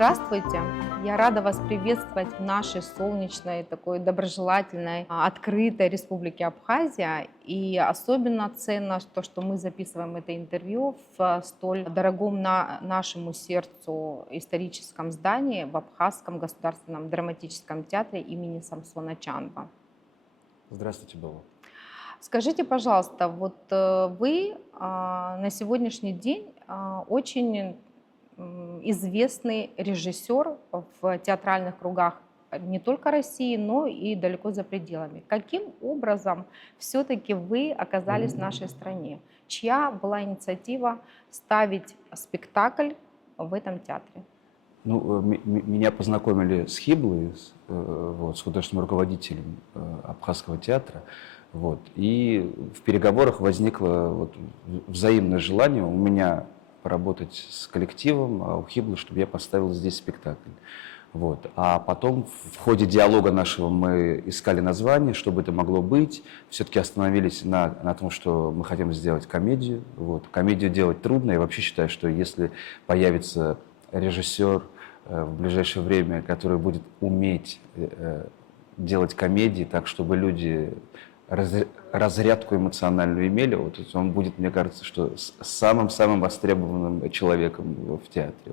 Здравствуйте! Я рада вас приветствовать в нашей солнечной, такой доброжелательной, открытой республике Абхазия. И особенно ценно то, что мы записываем это интервью в столь дорогом нашему сердцу историческом здании в Абхазском государственном драматическом театре имени Самсона Чанба. Здравствуйте, Белла. Скажите, пожалуйста, вот вы на сегодняшний день очень известный режиссер в театральных кругах не только России, но и далеко за пределами. Каким образом все-таки вы оказались в нашей стране? Чья была инициатива ставить спектакль в этом театре? Меня познакомили с Хиблой, с художественным руководителем Абхазского театра. И в переговорах возникло взаимное желание у меня поработать с коллективом, а у Хиблы, чтобы я поставил здесь спектакль. А потом в ходе диалога нашего мы искали название, что бы это могло быть. Все-таки остановились на том, что мы хотим сделать комедию. Комедию делать трудно. Я вообще считаю, что если появится режиссер в ближайшее время, который будет уметь делать комедии так, чтобы люди разрядку эмоциональную имели, он будет, мне кажется, что самым-самым востребованным человеком в театре.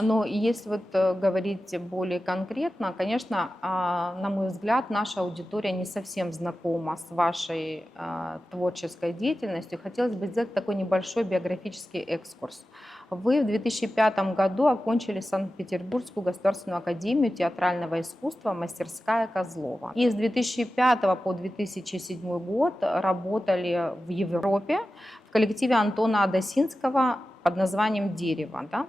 Но если говорить более конкретно, конечно, на мой взгляд, наша аудитория не совсем знакома с вашей творческой деятельностью. Хотелось бы сделать такой небольшой биографический экскурс. Вы в 2005 году окончили Санкт-Петербургскую государственную академию театрального искусства «Мастерская Козлова». И с 2005 по 2007 год работали в Европе в коллективе Антона Адасинского под названием «Дерево». Да?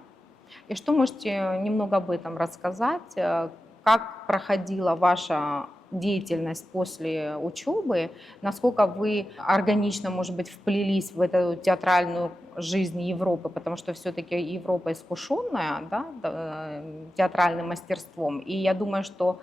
И что можете немного об этом рассказать? Как проходила ваша деятельность после учебы? Насколько вы органично, может быть, вплелись в эту театральную жизнь Европы? Потому что все-таки Европа искушенная, да, театральным мастерством. И я думаю, что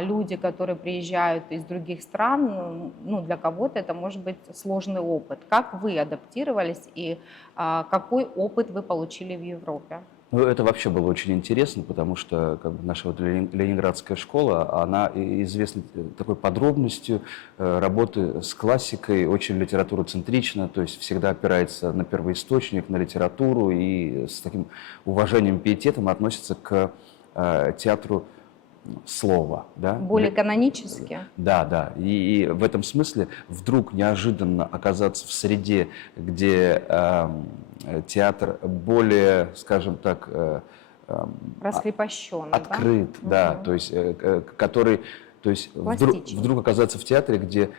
люди, которые приезжают из других стран, для кого-то это может быть сложный опыт. Как вы адаптировались и какой опыт вы получили в Европе? Это вообще было очень интересно, потому что наша ленинградская школа, она известна такой подробностью работы с классикой, очень литературоцентрична, то есть всегда опирается на первоисточник, на литературу и с таким уважением, пиететом относится к театру слова. Да? Более канонически? Да. И в этом смысле вдруг неожиданно оказаться в среде, где театр более, скажем так, раскрепощенный, открыт, да, то есть который... То есть вдруг оказаться в театре, где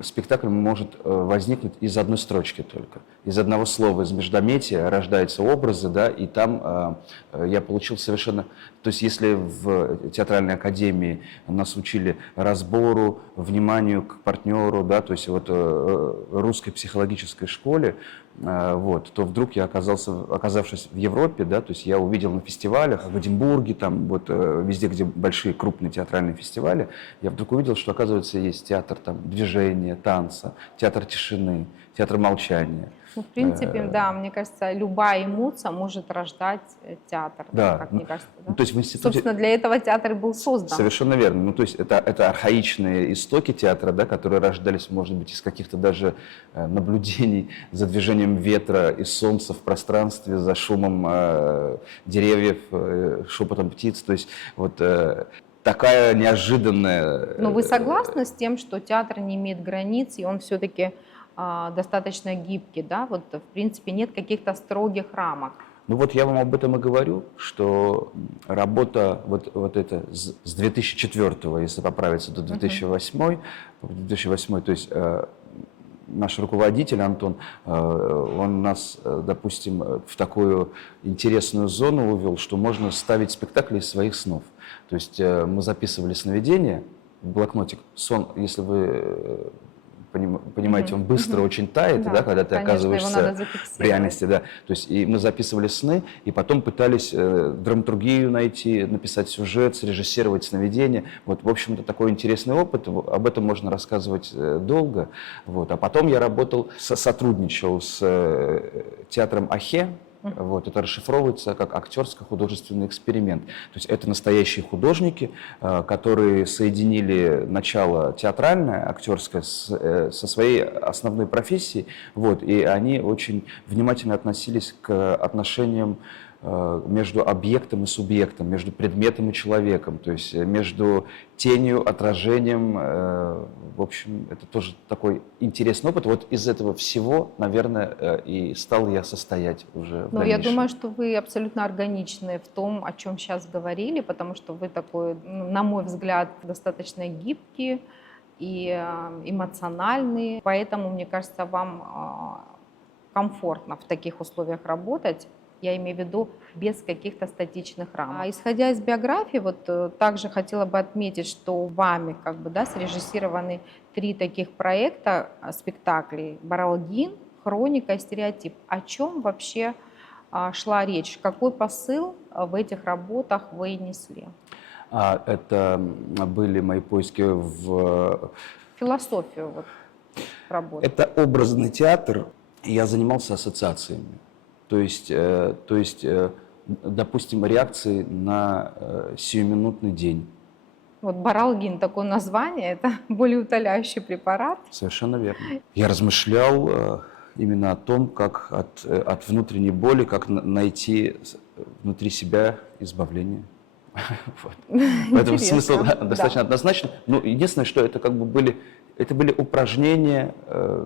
спектакль может возникнуть из одной строчки только. Из одного слова, из междометия рождаются образы, да, и там я получил совершенно... То есть если в театральной академии нас учили разбору, вниманию к партнеру, да, то есть русской психологической школе, то вдруг я оказавшись в Европе, да, то есть я увидел на фестивалях, в Эдинбурге, там, везде, где большие крупные театральные фестивали, я вдруг увидел, что, оказывается, есть театр движения, танца, театр тишины, театр молчания. В принципе, да, мне кажется, любая эмоция может рождать театр, да, как мне кажется. Да? То есть в институте... Собственно, для этого театр был создан. Совершенно верно. То есть это архаичные истоки театра, да, которые рождались, может быть, из каких-то даже наблюдений за движением ветра и солнца в пространстве, за шумом деревьев, шепотом птиц. То есть такая неожиданная... Но вы согласны с тем, что театр не имеет границ, и он все-таки достаточно гибкий, да? В принципе, нет каких-то строгих рамок. Я вам об этом и говорю, что работа эта с 2004, если поправиться, до 2008, то есть наш руководитель Антон, он нас, допустим, в такую интересную зону увел, что можно ставить спектакли из своих снов. То есть мы записывали сновидения, блокнотик, сон, если вы понимаете, он быстро очень тает, да, когда ты оказываешься в реальности. Да. То есть и мы записывали сны, и потом пытались драматургию найти, написать сюжет, срежиссировать сновидение. В общем-то, такой интересный опыт, об этом можно рассказывать долго. А потом я сотрудничал с театром Ахе, Вот, это расшифровывается как актерско-художественный эксперимент. То есть это настоящие художники, которые соединили начало театральное, актерское, со своей основной профессией. Вот, и они очень внимательно относились к отношениям между объектом и субъектом, между предметом и человеком, то есть между тенью, отражением. В общем, это тоже такой интересный опыт. Вот из этого всего, наверное, и стал я состоять уже в Ну, я дальнейшем. думаю, что вы абсолютно органичны в том, о чем сейчас говорили, потому что вы такой, ну, на мой взгляд, достаточно гибкий и эмоциональный. Поэтому, мне кажется, вам комфортно в таких условиях работать. Я имею в виду без каких-то статичных рамок. Исходя из биографии, вот также хотела бы отметить, что вами как бы, да, срежиссированы 3 таких проекта, спектаклей «Баралгин», «Хроника» и «Стереотип». О чем вообще шла речь? Какой посыл в этих работах вы несли? Это были мои поиски в... Философию вот, работы. Это образный театр. Я занимался ассоциациями. То есть, допустим, реакции на сиюминутный день. Вот баралгин, такое название, это болеутоляющий препарат. Совершенно верно. Я размышлял именно о том, как от внутренней боли, как найти внутри себя избавление. Вот. Поэтому смысл достаточно однозначный. Но единственное, что это как бы были упражнения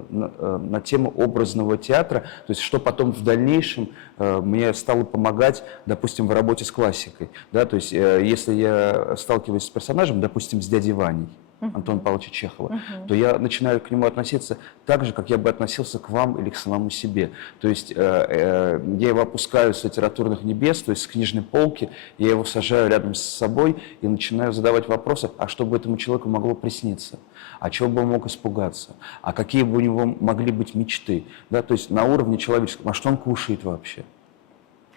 на тему образного театра, то есть что потом в дальнейшем мне стало помогать, допустим, в работе с классикой. Да? То есть если я сталкиваюсь с персонажем, допустим, с дядей Ваней, Антона Павловича Чехова, то я начинаю к нему относиться так же, как я бы относился к вам или к самому себе. То есть я его опускаю с литературных небес, то есть с книжной полки, я его сажаю рядом с собой и начинаю задавать вопросы, а что бы этому человеку могло присниться, а чего бы он мог испугаться, а какие бы у него могли быть мечты. Да? То есть на уровне человеческом, а что он кушает вообще?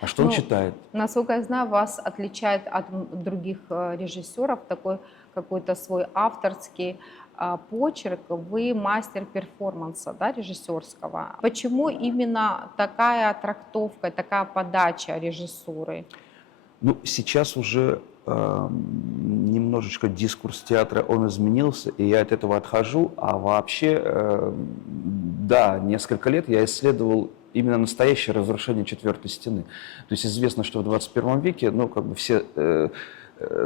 А что он читает? Насколько я знаю, вас отличает от других режиссеров такой какой-то свой авторский почерк. Вы мастер перформанса, да, режиссерского. Почему именно такая трактовка, такая подача режиссуры? Ну, сейчас уже немножечко дискурс театра, он изменился, и я от этого отхожу. А вообще, да, несколько лет я исследовал именно настоящее разрушение четвертой стены. То есть известно, что в 21 веке, ну, как бы все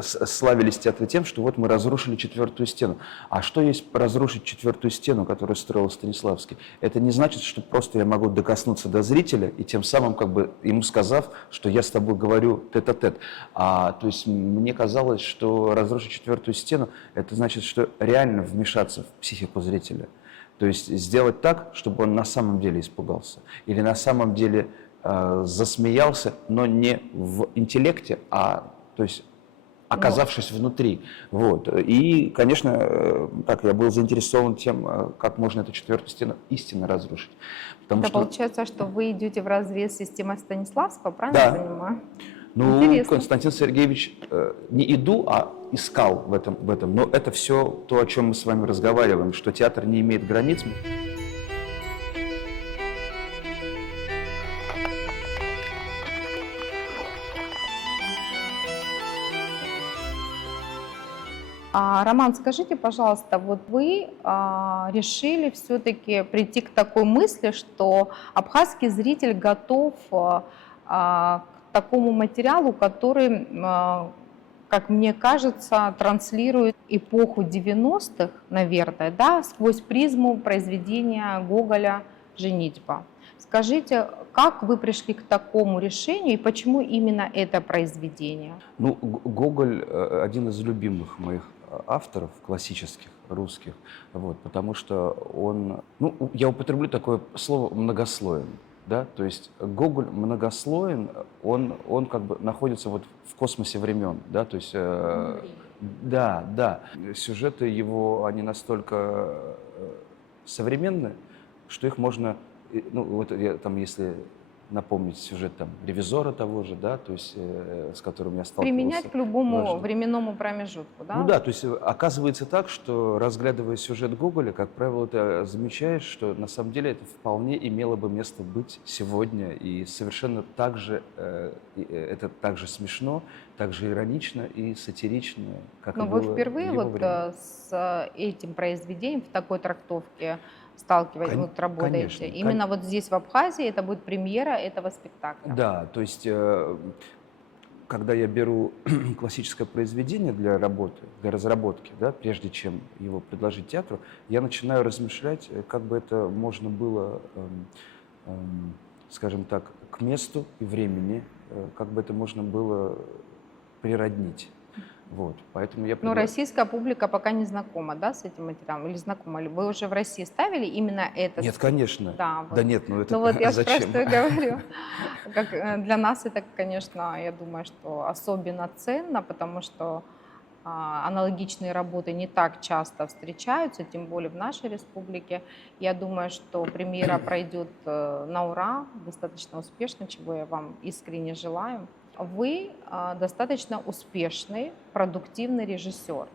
славились театры тем, что вот мы разрушили четвертую стену. А что есть разрушить четвертую стену, которую строил Станиславский? Это не значит, что просто я могу докоснуться до зрителя и тем самым как бы ему сказав, что я с тобой говорю тет-а-тет. То есть мне казалось, что разрушить четвертую стену, это значит, что реально вмешаться в психику зрителя. То есть сделать так, чтобы он на самом деле испугался. Или на самом деле засмеялся, но не в интеллекте, то есть оказавшись внутри. Вот. И, конечно, так, я был заинтересован тем, как можно эту четвертую стену истинно разрушить. Это получается, что вы идете вразрез с системой Станиславского, правильно я понимаю? Ну, интересно. Константин Сергеевич, не иду, а искал в этом. Но это все то, о чем мы с вами разговариваем, что театр не имеет границ. Роман, скажите, пожалуйста, вот вы решили все-таки прийти к такой мысли, что абхазский зритель готов к такому материалу, который, как мне кажется, транслирует эпоху 90-х, наверное, да, сквозь призму произведения Гоголя «Женитьба». Скажите, как вы пришли к такому решению и почему именно это произведение? Ну, Гоголь один из любимых моих авторов классических, русских, вот, потому что он, ну, я употреблю такое слово «многослоен». Да? То есть Гоголь многослоен, он как бы находится вот в космосе времен. Да? То есть, да. Сюжеты его, они настолько современны, что их можно, ну, вот я, там, если напомнить сюжет там «Ревизора» того же, да, то есть с которым я сталкивался. Применять к любому дважды. временному промежутку, да? Ну да, то есть оказывается так, что разглядывая сюжет Гоголя, как правило, ты замечаешь, что на самом деле это вполне имело бы место быть сегодня, и совершенно так же, это так же смешно, так же иронично и сатирично, как Но и вы было в впервые его вот время. с этим произведением в такой трактовке сталкиваетесь, вот работаете? Конечно. Именно вот здесь, в Абхазии, это будет премьера этого спектакля? Да, то есть когда я беру классическое произведение для работы, для разработки, да, прежде чем его предложить театру, я начинаю размышлять, как бы это можно было, скажем так, к месту и времени, как бы это можно было природнить. Вот, поэтому я Но российская публика пока не знакома, да, с этим материалом? Или знакома ли? Вы уже в России ставили именно этот? Нет, конечно. Да, вот. Да нет, ну это Ну вот я про зачем? что и говорю. Как, для нас это, конечно, я думаю, что особенно ценно, потому что аналогичные работы не так часто встречаются, тем более в нашей республике. Я думаю, что премьера пройдет на ура, достаточно успешно, чего я вам искренне желаю. Вы достаточно успешный, продуктивный режиссер.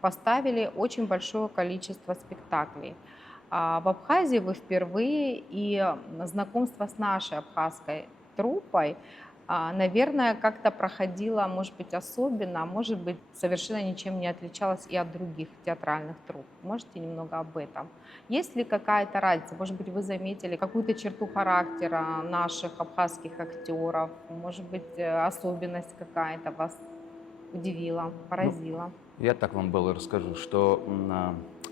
Поставили очень большое количество спектаклей. В Абхазии вы впервые, и знакомство с нашей абхазской труппой, наверное, как-то проходило, может быть, особенно, а может быть, совершенно ничем не отличалось и от других театральных труп. Можете немного об этом? Есть ли какая-то разница? Может быть, вы заметили какую-то черту характера наших абхазских актеров? Может быть, особенность какая-то вас удивила, поразила? Я так вам было расскажу, что,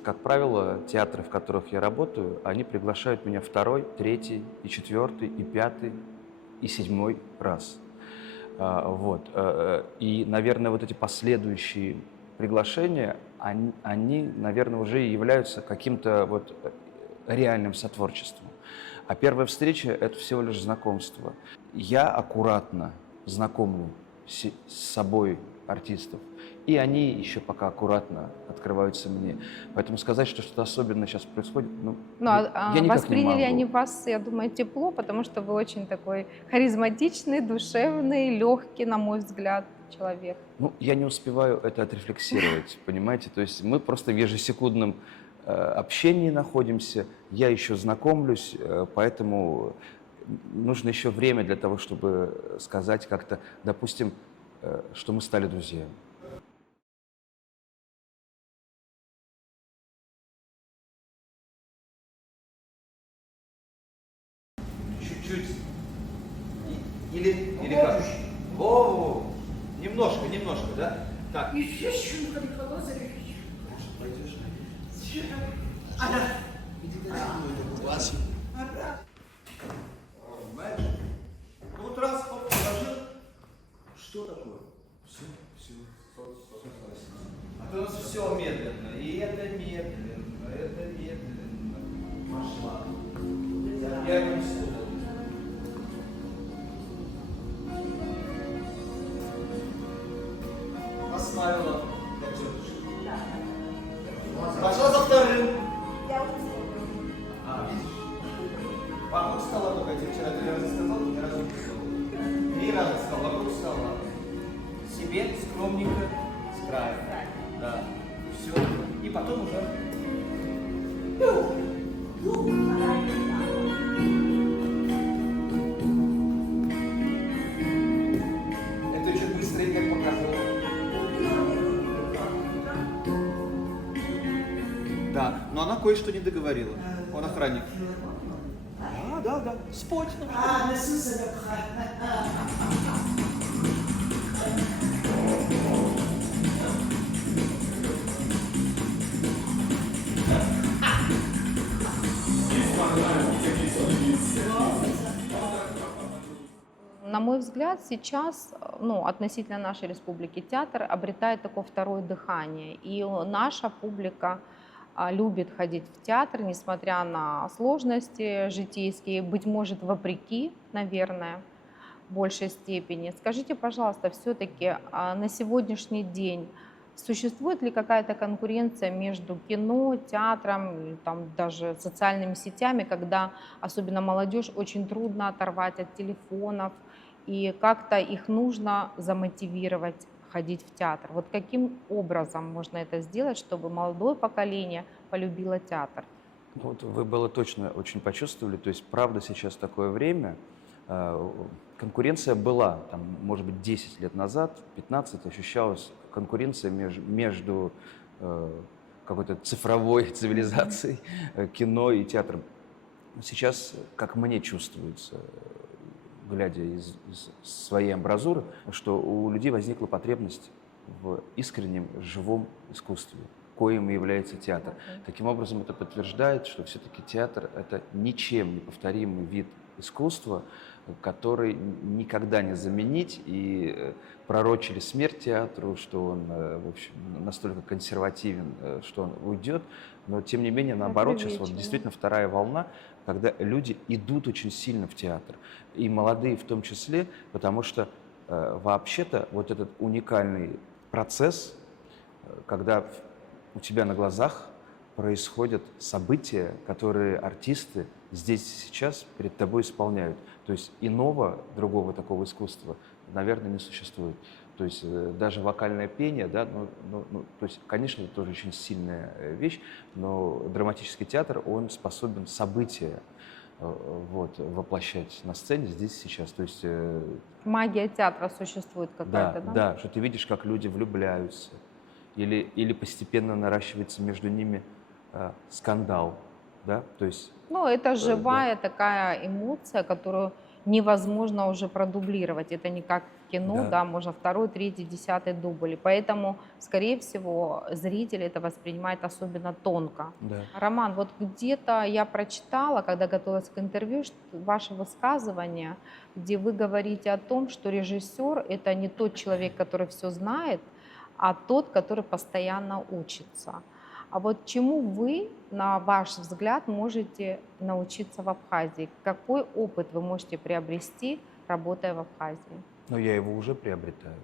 как правило, театры, в которых я работаю, они приглашают меня второй, третий, и четвертый, и пятый, и седьмой раз. Вот. И, наверное, вот эти последующие приглашения, они, наверное, уже являются каким-то вот реальным сотворчеством. А первая встреча – это всего лишь знакомство. Я аккуратно знакомлю с собой артистов, и они еще пока аккуратно открываются мне. Поэтому сказать, что что-то особенное сейчас происходит, Ну, я никак не восприняли могу. они вас, я думаю, тепло, потому что вы очень такой харизматичный, душевный, легкий, на мой взгляд, человек. Ну, я не успеваю это отрефлексировать, понимаете? То есть мы просто в ежесекундном общении находимся, я еще знакомлюсь, поэтому нужно еще время для того, чтобы сказать как-то, допустим, что мы стали друзьями. Чуть-чуть. Или как? Во, немножко, немножко, да? Так. Пойдешь? Понимаешь? Ну вот раз вот положил. Что такое? Все. А то у нас все медленно. И это медленно, это медленно. Пошла. Я не слушал. Оставила. Пошла за вторым. Видишь? Вокруг стола только тебе вчера 3 раза сказал, ни разу не сказал. 3 раза сказал, вокруг стола. Себе скромненько с края. Да. Все. И потом уже. Это очень быстро и как показывал. Да, но она кое-что не договорила. Он охранник. Да. Спать нужно. На мой взгляд, сейчас, относительно нашей республики, театр обретает такое второе дыхание. И наша публика любит ходить в театр, несмотря на сложности житейские, быть может, вопреки, наверное, в большей степени. Скажите, пожалуйста, все-таки на сегодняшний день Существует ли какая-то конкуренция между кино, театром, и там даже социальными сетями, когда особенно молодежь очень трудно оторвать от телефонов, и как-то их нужно замотивировать ходить в театр? Вот каким образом можно это сделать, чтобы молодое поколение полюбило театр? Ну, вот вы было точно очень почувствовали, то есть правда сейчас такое время, конкуренция была, там, может быть, 10 лет назад, 15 ощущалась конкуренция между какой-то цифровой цивилизацией, кино и театром. Сейчас, как мне чувствуется, глядя из своей амбразуры, что у людей возникла потребность в искреннем, живом искусстве, коим и является театр. Таким образом, это подтверждает, что все-таки театр – это ничем не повторимый вид искусства, который никогда не заменить, и пророчили смерть театру, что он, в общем, настолько консервативен, что он уйдет, но тем не менее, наоборот, сейчас вот действительно вторая волна, когда люди идут очень сильно в театр, и молодые в том числе, потому что вообще-то вот этот уникальный процесс, когда у тебя на глазах происходят события, которые артисты здесь и сейчас перед тобой исполняют. То есть иного, другого такого искусства, наверное, не существует. То есть даже вокальное пение, да, то есть, конечно, это тоже очень сильная вещь, но драматический театр, он способен события вот, воплощать на сцене здесь и сейчас. То есть, Магия театра существует какая-то, да? да, что ты видишь, как люди влюбляются, или постепенно наращивается между ними скандал, да, то есть, Ну, это да. живая такая эмоция, которую невозможно уже продублировать. Это не как кино, Да. да, можно второй, третий, 10-й дубль. И поэтому, скорее всего, зритель это воспринимает особенно тонко. Да. Роман, вот где-то я прочитала, когда готовилась к интервью, ваше высказывание, где вы говорите о том, что режиссер – это не тот человек, который все знает, а тот, который постоянно учится. А вот чему вы, на ваш взгляд, можете научиться в Абхазии? Какой опыт вы можете приобрести, работая в Абхазии? Но я его уже приобретаю.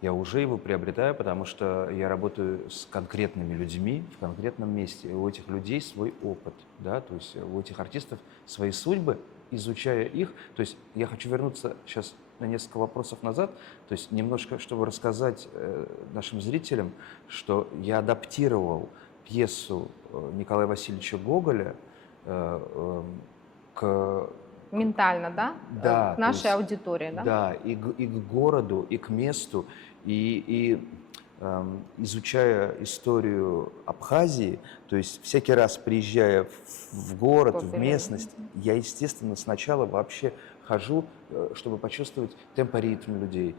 Я уже его приобретаю, потому что я работаю с конкретными людьми в конкретном месте. И у этих людей свой опыт, да, то есть у этих артистов свои судьбы, изучая их. То есть я хочу вернуться сейчас на несколько вопросов назад, то есть немножко, чтобы рассказать нашим зрителям, что я адаптировал пьесу Николая Васильевича Гоголя к Ментально, да? да, К нашей то есть, аудитории, да? да, и к городу, и к месту, изучая историю Абхазии, то есть всякий раз приезжая в город, в местность, я, естественно, сначала вообще хожу, чтобы почувствовать темпоритм людей.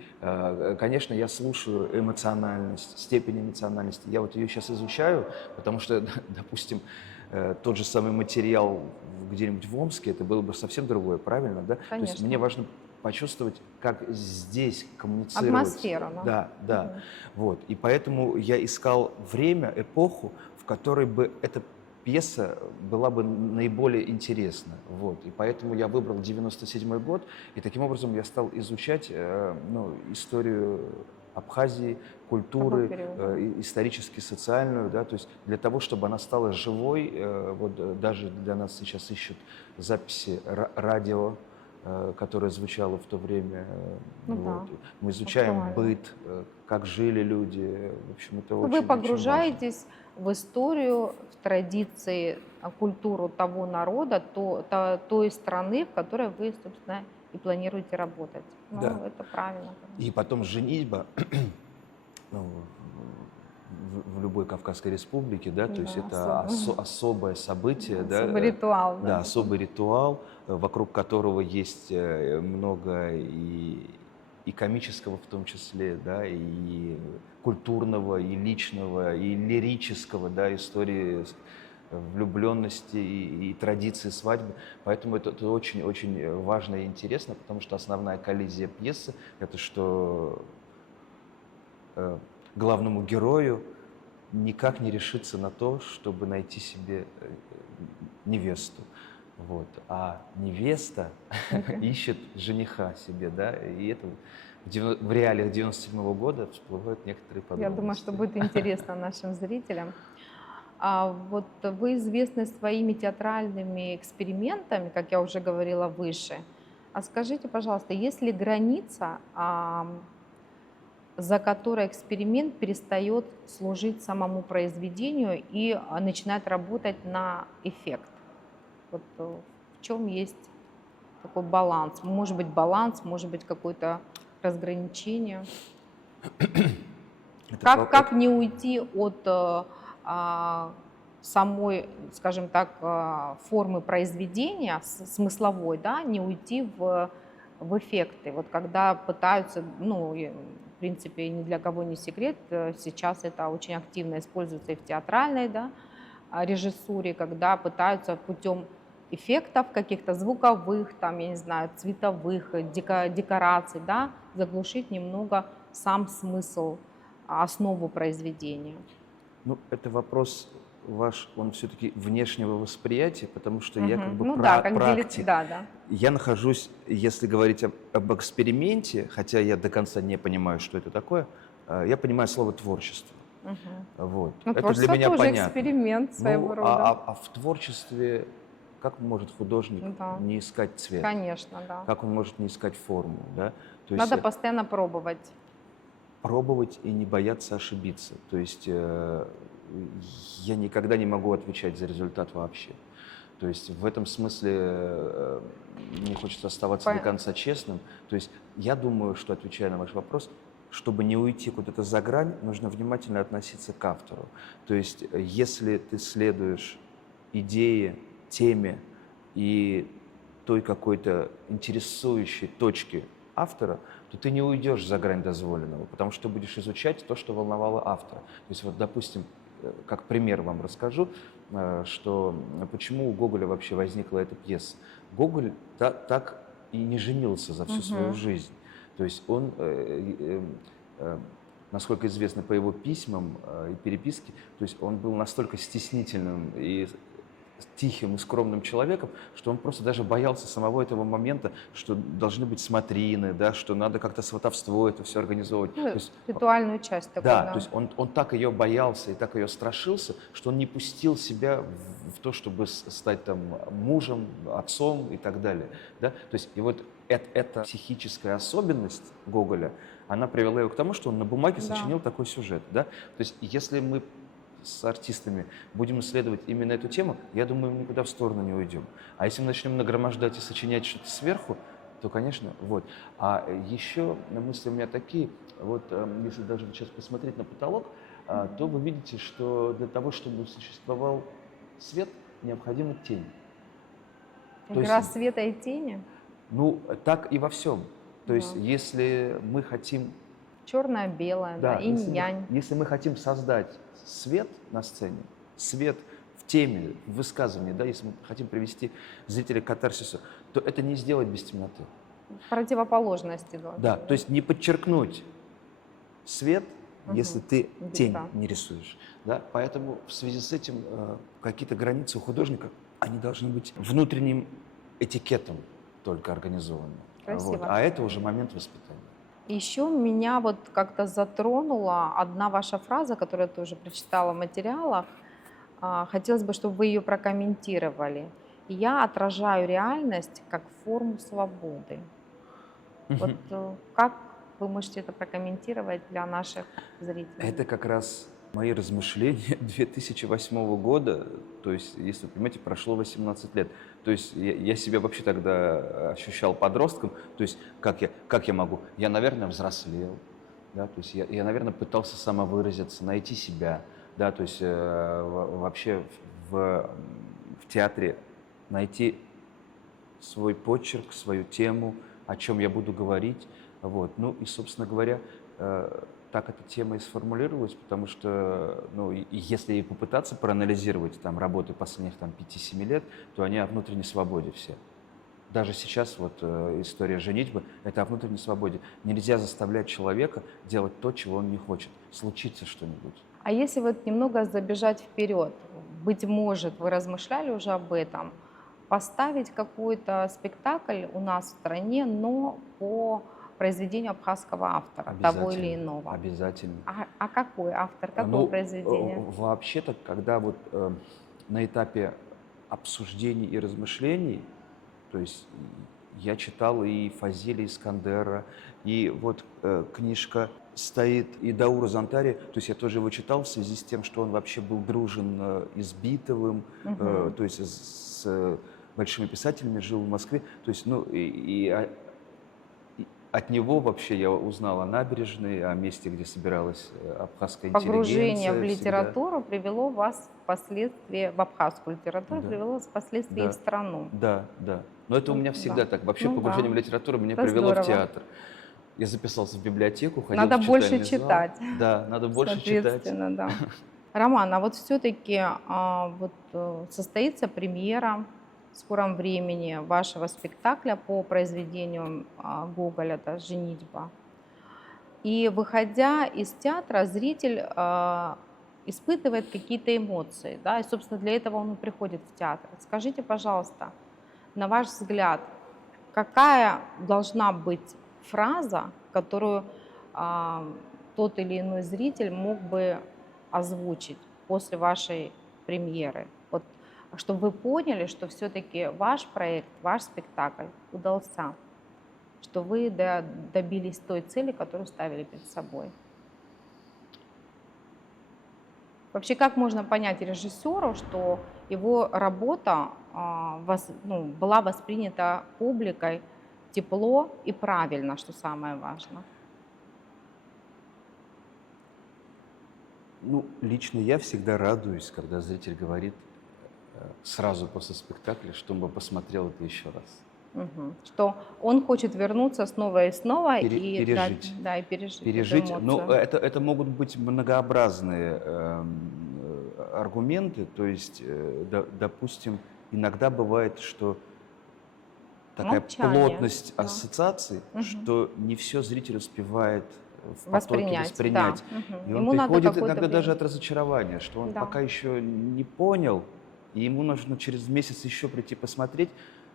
Конечно, я слушаю эмоциональность, степень эмоциональности. Я вот ее сейчас изучаю, потому что, допустим, тот же самый материал где-нибудь в Омске, это было бы совсем другое, правильно, да? Конечно. То есть мне важно почувствовать, как здесь коммуницировать. Атмосфера, да? Да, да. Вот. И поэтому я искал время, эпоху, в которой бы эта пьеса была бы наиболее интересна. Вот. И поэтому я выбрал 97-й год, и таким образом я стал изучать историю Абхазии, культуры, исторически социальную, да, то есть для того, чтобы она стала живой, вот даже для нас сейчас ищут записи радио, которое звучало в то время. Ну, вот. да. Мы изучаем Актуально. быт, как жили люди. В общем, это очень, Вы очень погружаетесь в историю, в традиции, культуру того народа, той страны, в которой вы, собственно, и планируете работать. Ну, Да. это правильно. И потом женитьба в любой Кавказской республике, да, то есть это особое событие, да, Особый ритуал. да, особый ритуал, вокруг которого есть много и комического в том числе, да, и культурного, и личного, и лирического, да, истории влюбленности и традиции свадьбы. Поэтому это очень-очень важно и интересно, потому что основная коллизия пьесы – это что главному герою никак не решиться на то, чтобы найти себе невесту. Вот. А невеста ищет жениха себе, да, и это в реалиях 97 года всплывают некоторые подробности. Я думаю, что будет интересно нашим зрителям. Вот вы известны своими театральными экспериментами, как я уже говорила выше. А скажите, пожалуйста, есть ли граница, за которой эксперимент перестает служить самому произведению и начинает работать на эффект? Вот в чем есть такой баланс? Может быть, баланс, может быть, какое-то разграничение. Как не уйти от самой, скажем так, формы произведения смысловой, да, не уйти в эффекты. Вот когда пытаются, ну, в принципе, ни для кого не секрет, сейчас это очень активно используется и в театральной, да, режиссуре, когда пытаются путем эффектов каких-то звуковых, там, я не знаю, цветовых, декораций, да, заглушить немного сам смысл, основу произведения. Ну, это вопрос ваш, он все-таки внешнего восприятия, потому что я как бы Ну да, как практик. да. Я нахожусь, если говорить об эксперименте, хотя я до конца не понимаю, что это такое, я понимаю слово творчество. Вот. Ну, Это для творчество меня тоже понятно. эксперимент своего Ну, рода. а в творчестве как может художник Да. не искать цвет? Конечно, да. Как он может не искать форму? Да? То Надо есть постоянно пробовать. пробовать и не бояться ошибиться. То есть я никогда не могу отвечать за результат вообще. То есть в этом смысле мне хочется оставаться до конца честным. То есть я думаю, что, отвечая на ваш вопрос, чтобы не уйти куда-то за грань, нужно внимательно относиться к автору. То есть если ты следуешь идее, теме и той какой-то интересующей точке автора, то ты не уйдешь за грань дозволенного, потому что будешь изучать то, что волновало автора. То есть вот, допустим, как пример вам расскажу, что почему у Гоголя вообще возникла эта пьеса. Гоголь так и не женился за всю свою жизнь. То есть он, насколько известно по его письмам и переписке, то есть он был настолько стеснительным и тихим и скромным человеком, что он просто даже боялся самого этого момента, что должны быть смотрины, да, что надо как-то сватовство это все организовывать. Ну, то есть, ритуальную часть такой, да, да. то есть он так ее боялся и так ее страшился, что он не пустил себя в то, чтобы стать там мужем, отцом и так далее. Да? То есть и вот эта психическая особенность Гоголя, она привела его к тому, что он на бумаге сочинил такой сюжет. Да? То есть если мы с артистами будем исследовать именно эту тему, я думаю, мы никуда в сторону не уйдем. А если мы начнем нагромождать и сочинять что-то сверху, то, конечно, вот. А еще мысли у меня такие, вот если даже сейчас посмотреть на потолок, то вы видите, что для того, чтобы существовал свет, необходима тень. Игра света и тени. Ну, так и во всем. То есть, если мы хотим... Черное-белое, да, инь-янь. Если мы хотим создать свет на сцене, свет в теме, в высказывании, да, если мы хотим привести зрителя к катарсису, то это не сделать без темноты. Противоположности должны. Да, то есть не подчеркнуть свет, если ты тень Да. не рисуешь. Да? Поэтому в связи с этим какие-то границы у художника, они должны быть внутренним этикетом только организованы. Красиво. Вот. А это уже момент воспитания. Еще меня вот как-то затронула одна ваша фраза, которую я тоже прочитала в материалах. Хотелось бы, чтобы вы ее прокомментировали. Я отражаю реальность как форму свободы. Вот как вы можете это прокомментировать для наших зрителей? Это как раз мои размышления 2008 года, то есть, если вы понимаете, прошло 18 лет. То есть я себя вообще тогда ощущал подростком, то есть как я могу? Я, наверное, взрослел, да, то есть я, наверное, пытался самовыразиться, найти себя, да, то есть вообще в театре найти свой почерк, свою тему, о чем я буду говорить, вот. Ну и, собственно говоря, так эта тема и сформулировалась, потому что, ну, и если и попытаться проанализировать там работы последних там 5-7 лет, то они о внутренней свободе все. Даже сейчас вот история женитьбы – это о внутренней свободе. Нельзя заставлять человека делать то, чего он не хочет. Случится что-нибудь. А если вот немного забежать вперед, быть может, вы размышляли уже об этом, поставить какой-то спектакль у нас в стране, но по произведению абхазского автора, того или иного. Обязательно. А какой автор, какое Ну, произведение? вообще-то, когда вот на этапе обсуждений и размышлений, то есть я читал и Фазиля Искандера, и вот книжка стоит и Даура Зантари, то есть я тоже его читал в связи с тем, что он вообще был дружен Избитовым, то есть с большими писателями, жил в Москве, то есть, ну, и от него вообще я узнал о набережной, о месте, где собиралась абхазская Погружение интеллигенция. в всегда. литературу привело вас впоследствии, в абхазскую литературу, Да. привело вас впоследствии Да. в страну. Да, да. Но это у меня всегда Да. так. Вообще Ну погружение да. в литературу меня Это привело здорово. в театр. Я записался в библиотеку, ходил Надо в больше читальный зал. читать. Да, надо больше читать. Соответственно, да. Роман, а вот все-таки состоится премьера в скором времени вашего спектакля по произведению Гоголя, да, «Женитьба». И выходя из театра, зритель испытывает какие-то эмоции, да, и, собственно, для этого он и приходит в театр. Скажите, пожалуйста, на ваш взгляд, какая должна быть фраза, которую тот или иной зритель мог бы озвучить после вашей премьеры? Вот, чтобы вы поняли, что все-таки ваш проект, ваш спектакль удался, что вы добились той цели, которую ставили перед собой. Вообще, как можно понять режиссеру, что его работа была воспринята публикой тепло и правильно, что самое важное? Ну, лично я всегда радуюсь, когда зритель говорит сразу после спектакля, чтобы посмотрел это еще раз. Мгм. Что он хочет вернуться снова и снова и Пережить. пережить Пережить. эту Но эмоцию. это могут быть многообразные аргументы. То есть, допустим, иногда бывает, что такая Молчание, плотность да. ассоциаций, Мгм. что не все зритель успевает в потоке Воспринять, воспринять. да. Мгм. И он Ему надо приходит какое-то иногда даже время. от разочарования, что он Да. пока еще не понял, и ему нужно через месяц еще прийти посмотреть,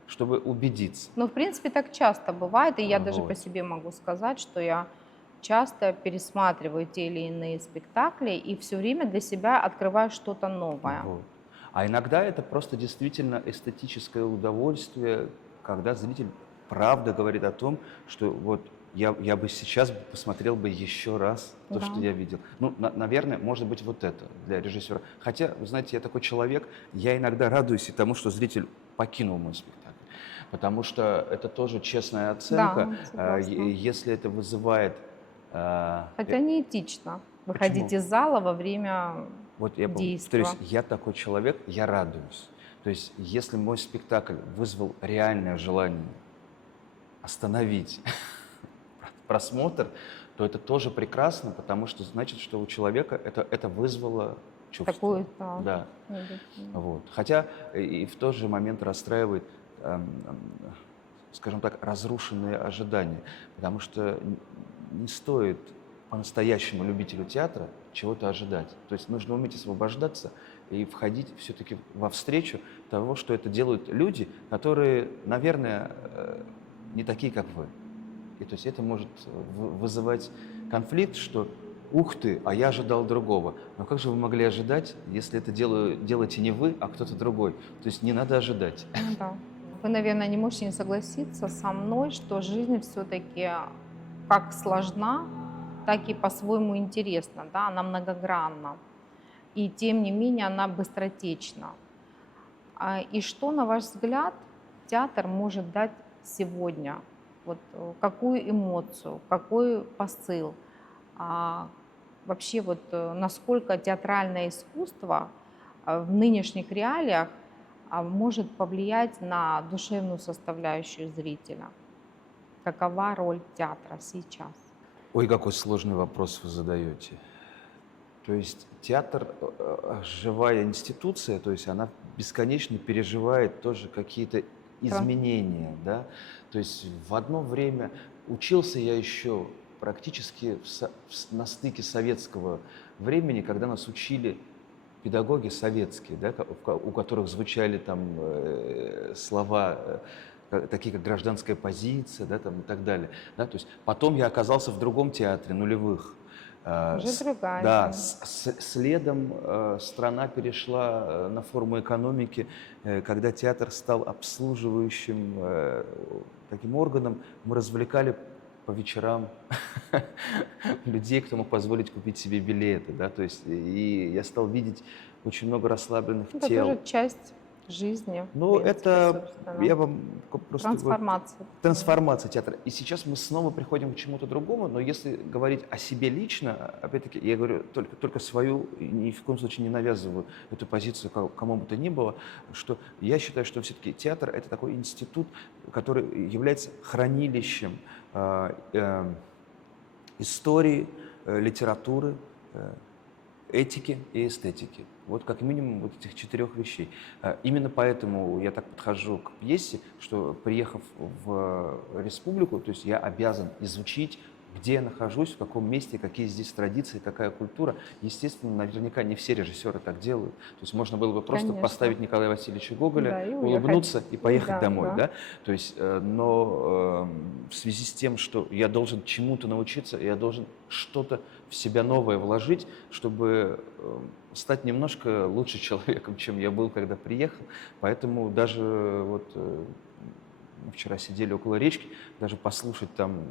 чтобы убедиться. Ну, в принципе, так часто бывает, и я даже Вот. по себе могу сказать, что я часто пересматриваю те или иные спектакли и все время для себя открываю что-то новое. Вот. А иногда это просто действительно эстетическое удовольствие, когда зритель правда говорит о том, что вот я бы сейчас посмотрел бы еще раз то, Да. что я видел. Ну, наверное, может быть, вот это для режиссера. Хотя, вы знаете, я такой человек, я иногда радуюсь и тому, что зритель покинул мой спектакль. Потому что это тоже честная оценка. согласна. Если это вызывает... Хотя неэтично выходить Почему? из зала во время Вот я действия. повторюсь, я такой человек, я радуюсь. То есть, если мой спектакль вызвал реальное желание остановить просмотр, то это тоже прекрасно, потому что значит, что у человека это вызвало чувство. Такую, Да. негативную. Вот. Хотя и в тот же момент расстраивает, скажем так, разрушенные ожидания, потому что не стоит по-настоящему любителю театра чего-то ожидать. То есть нужно уметь освобождаться и входить все-таки во встречу того, что это делают люди, которые, наверное, не такие, как вы. И то есть это может вызывать конфликт, что ух ты, а я ожидал другого. Но как же вы могли ожидать, если это делаете не вы, а кто-то другой? То есть не надо ожидать. Ну да. Вы, наверное, не можете не согласиться со мной, что жизнь все-таки как сложна, так и по-своему интересна, да, она многогранна. И тем не менее она быстротечна. И что, на ваш взгляд, театр может дать сегодня? Вот какую эмоцию, какой посыл? Вообще вот насколько театральное искусство в нынешних реалиях может повлиять на душевную составляющую зрителя? Какова роль театра сейчас? Ой, какой сложный вопрос вы задаете. То есть театр – живая институция, то есть она бесконечно переживает тоже какие-то изменения. Да? То есть в одно время учился я еще практически на стыке советского времени, когда нас учили педагоги советские, да, у которых звучали там слова такие как «Гражданская позиция», да, там, и так далее. Да, то есть потом я оказался в другом театре, нулевых. Уже другая Да, тема. следом страна перешла на форму экономики, когда театр стал обслуживающим таким органом. Мы развлекали по вечерам людей, кто мог позволить купить себе билеты, да, то есть и я стал видеть очень много расслабленных Это тел. тоже часть жизни, в Ну, принципе, это, собственно. я вам просто говорю, Трансформация. трансформация театра. И сейчас мы снова приходим к чему-то другому, но если говорить о себе лично, опять-таки, я говорю только свою, и ни в коем случае не навязываю эту позицию кому бы то ни было, что я считаю, что все-таки театр — это такой институт, который является хранилищем истории, литературы, этики и эстетики. Вот как минимум вот этих 4 вещей. Именно поэтому я так подхожу к пьесе, что, приехав в республику, то есть я обязан изучить, где я нахожусь, в каком месте, какие здесь традиции, какая культура. Естественно, наверняка не все режиссеры так делают. То есть можно было бы просто Конечно. поставить Николая Васильевича Гоголя, Да, и улыбнуться уехать. и поехать Да, домой. да. Да? То есть, но в связи с тем, что я должен чему-то научиться, я должен что-то в себя новое вложить, чтобы стать немножко лучше человеком, чем я был, когда приехал. Поэтому даже вот мы вчера сидели около речки, даже послушать там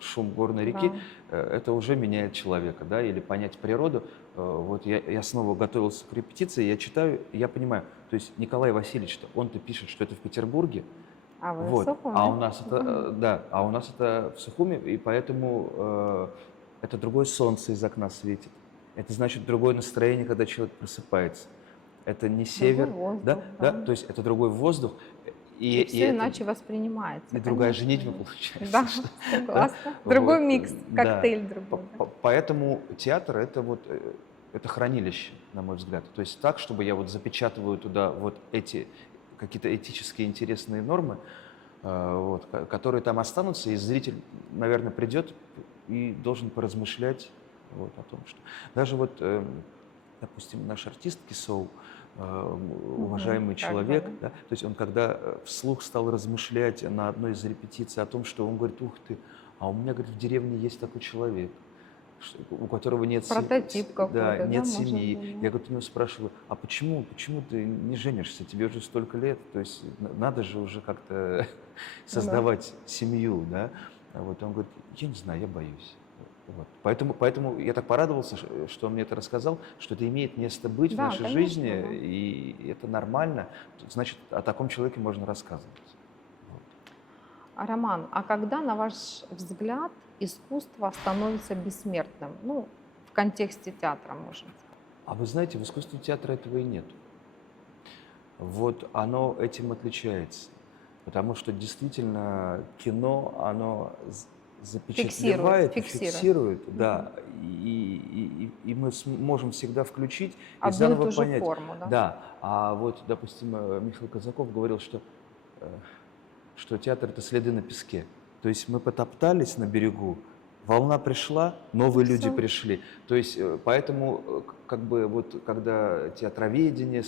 шум горной реки, это уже меняет человека, да, или понять природу. Вот я снова готовился к репетиции, я читаю, я понимаю, то есть Николай Васильевич-то, он-то пишет, что это в Петербурге, А вы в вот, Сухуми? а у нас это, да, а у нас это в Сухуми, и поэтому это другое солнце из окна светит. Это значит другое настроение, когда человек просыпается. Это не север, воздух, да, да. то есть это другой воздух. И все это- иначе воспринимается. и другая конечно. женитьба получается. Да, что- согласна. да, Другой вот, микс, да. коктейль другой. да. Поэтому театр это вот это хранилище, на мой взгляд. То есть так, чтобы я вот запечатываю туда вот эти какие-то этические интересные нормы, вот, которые там останутся, и зритель, наверное, придет и должен поразмышлять вот, о том, что даже вот, допустим, наш артист Кисоу, уважаемый Как человек, зовут? да, то есть он когда вслух стал размышлять на одной из репетиций о том, что он говорит: ух ты, а у меня, говорит, в деревне есть такой человек, у которого нет Прототип какой-то, да, да, нет может семьи. быть, да. Я говорю, у него спрашиваю, а почему ты не женишься, тебе уже столько лет, то есть надо же уже как-то создавать семью, да? Вот он говорит, я не знаю, я боюсь. Вот. Поэтому я так порадовался, что он мне это рассказал, что это имеет место быть в Да, нашей конечно, жизни, да. и это нормально. Значит, о таком человеке можно рассказывать. Вот. Роман, а когда, на ваш взгляд, искусство становится бессмертным? Ну, в контексте театра, можно сказать. А вы знаете, в искусстве театра этого и нет. Вот оно этим отличается. Потому что действительно кино, оно запечатлевает, фиксирует, да, и мы можем всегда включить и Одну и заново ту же понять. форму, да? Да, а вот, допустим, Михаил Казаков говорил, что театр — это следы на песке. То есть мы потоптались на берегу, волна пришла, новые люди Всё. пришли. То есть поэтому, как бы вот когда театроведение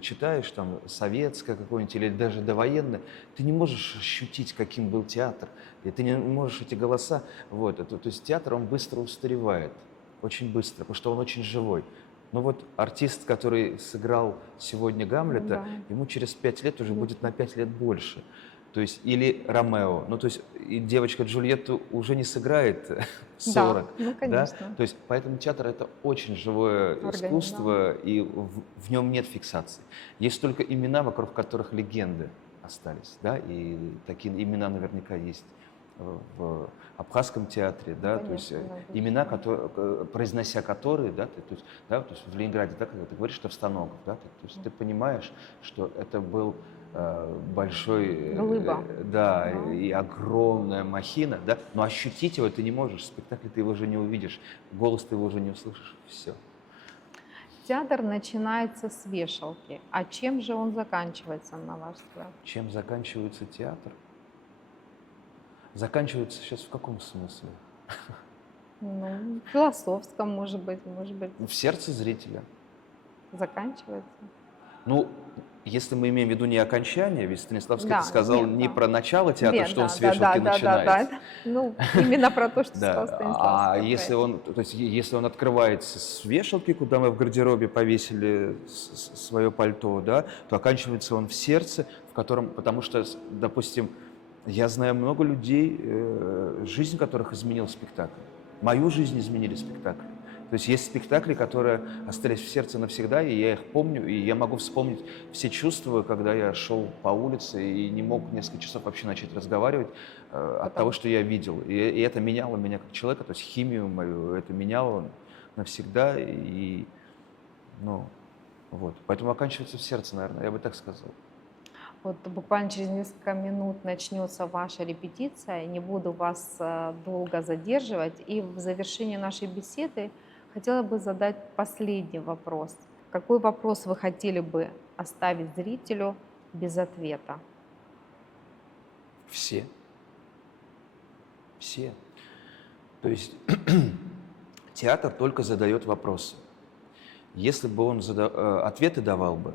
читаешь, там, советское какое-нибудь или даже довоенное, ты не можешь ощутить, каким был театр, и ты не можешь эти голоса, вот, то есть театр, он быстро устаревает, очень быстро, потому что он очень живой. Но вот артист, который сыграл сегодня Гамлета, Да. ему через 5 лет уже будет на 5 лет больше. То есть, или Ромео, ну то есть и девочка Джульетту уже не сыграет в 40. Да, ну, Да? конечно. То есть, поэтому театр — это очень живое Организм, искусство, и в нем нет фиксации. Есть только имена, вокруг которых легенды остались, да, и такие имена наверняка есть в абхазском театре, да, то есть Конечно, да, имена, произнося которые, да, то есть в Ленинграде, да, когда ты говоришь Товстоногов, да, то есть ты понимаешь, что это был большой, Глыба. да, Да. и огромная махина, да, но ощутить его ты не можешь, в спектакле ты его уже не увидишь, голос ты его уже не услышишь, все. Театр начинается с вешалки. А чем же он заканчивается, на ваш взгляд? Чем заканчивается театр? Заканчивается сейчас в каком смысле? Ну, в философском, может быть, В сердце зрителя. заканчивается. Ну, Если мы имеем в виду не окончание, ведь Станиславский Да, ты сказал нет, не да. про начало театра, Нет, что он да, с да, вешалки да, да, начинается. да. Ну, именно про то, что сказал Да, Станиславский. а если он, то есть, если он открывается с вешалки, куда мы в гардеробе повесили свое пальто, да, то оканчивается он в сердце, в котором, потому что, допустим, я знаю много людей, жизнь которых изменил спектакль. Мою жизнь изменили спектакли. То есть спектакли, которые остались в сердце навсегда, и я их помню, и я могу вспомнить все чувства, когда я шел по улице и не мог несколько часов вообще начать разговаривать от того, что я видел. И это меняло меня как человека, то есть химию мою, это меняло навсегда. И, ну, вот. Поэтому оканчивается в сердце, наверное, я бы так сказал. Вот буквально через несколько минут начнется ваша репетиция. Не буду вас долго задерживать. И в завершении нашей беседы хотела бы задать последний вопрос. Какой вопрос вы хотели бы оставить зрителю без ответа? Все. Все. То есть театр только задает вопросы. Если бы он ответы давал бы,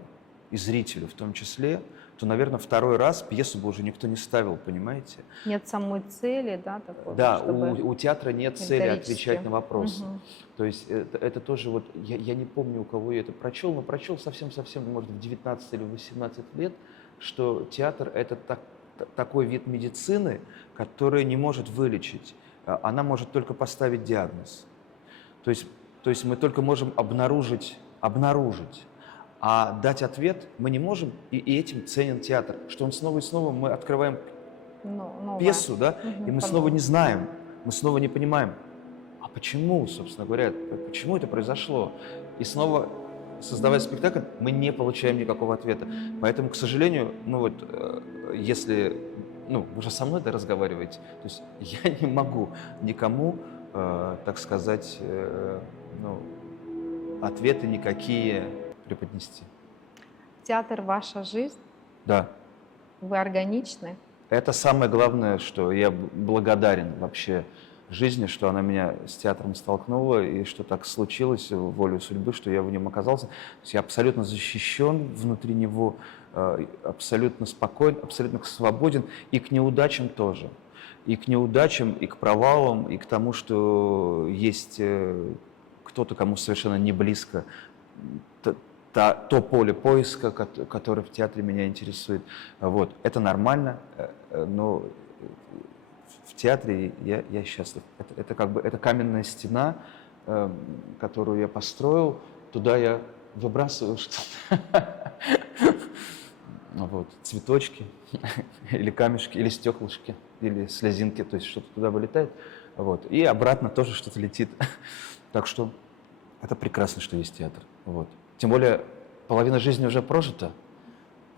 и зрителю в том числе, то, наверное, второй раз пьесу бы уже никто не ставил, понимаете? Нет самой цели, да, такой, Да, чтобы у театра нет цели риторически. отвечать на вопросы. Мгм. То есть это тоже вот, я не помню, у кого я это прочел, но прочел совсем-совсем, может, в 19 или 18 лет, что театр – это такой вид медицины, который не может вылечить. Она может только поставить диагноз. То есть мы только можем обнаружить, а дать ответ мы не можем, и этим ценен театр, что он снова и снова мы открываем Новое. пьесу, да, Мгм, и мы снова не знаем, мы снова не понимаем, а почему, собственно говоря, почему это произошло. И снова, создавая спектакль, мы не получаем никакого ответа. Поэтому, к сожалению, ну вот, если, ну, вы же со мной да, разговариваете, то есть я не могу никому, так сказать, ну, ответы никакие преподнести. Театр – ваша жизнь, Да. вы органичны. Это самое главное, что я благодарен вообще жизни, что она меня с театром столкнула, и что так случилось волею судьбы, что я в нем оказался. То есть я абсолютно защищен внутри него, абсолютно спокоен, абсолютно свободен, и к неудачам тоже. И к неудачам, и к провалам, и к тому, что есть кто-то, кому совершенно не близко то поле поиска, которое в театре меня интересует. Вот. Это нормально, но в театре я счастлив. Это как бы это каменная стена, которую я построил, туда я выбрасываю что-то. Вот. Цветочки, или камешки, или стеклышки, или слезинки, то есть что-то туда вылетает. Вот. И обратно тоже что-то летит. Так что это прекрасно, что есть театр. Вот. Тем более, половина жизни уже прожита,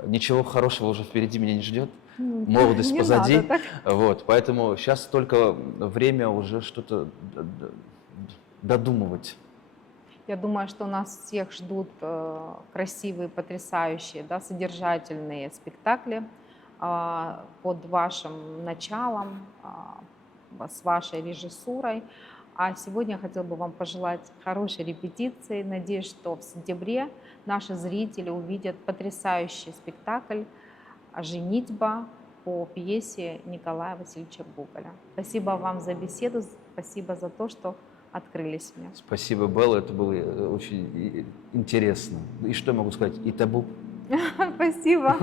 ничего хорошего уже впереди меня не ждет, молодость Не позади, надо так. вот, поэтому сейчас только время уже что-то додумывать. Я думаю, что нас всех ждут красивые, потрясающие, да, содержательные спектакли под вашим началом, с вашей режиссурой. А сегодня я хотела бы вам пожелать хорошей репетиции. Надеюсь, что в сентябре наши зрители увидят потрясающий спектакль «Женитьба» по пьесе Николая Васильевича Гоголя. Спасибо вам за беседу, спасибо за то, что открылись мне. Спасибо, Белла, это было очень интересно. И что я могу сказать? И табу. Спасибо.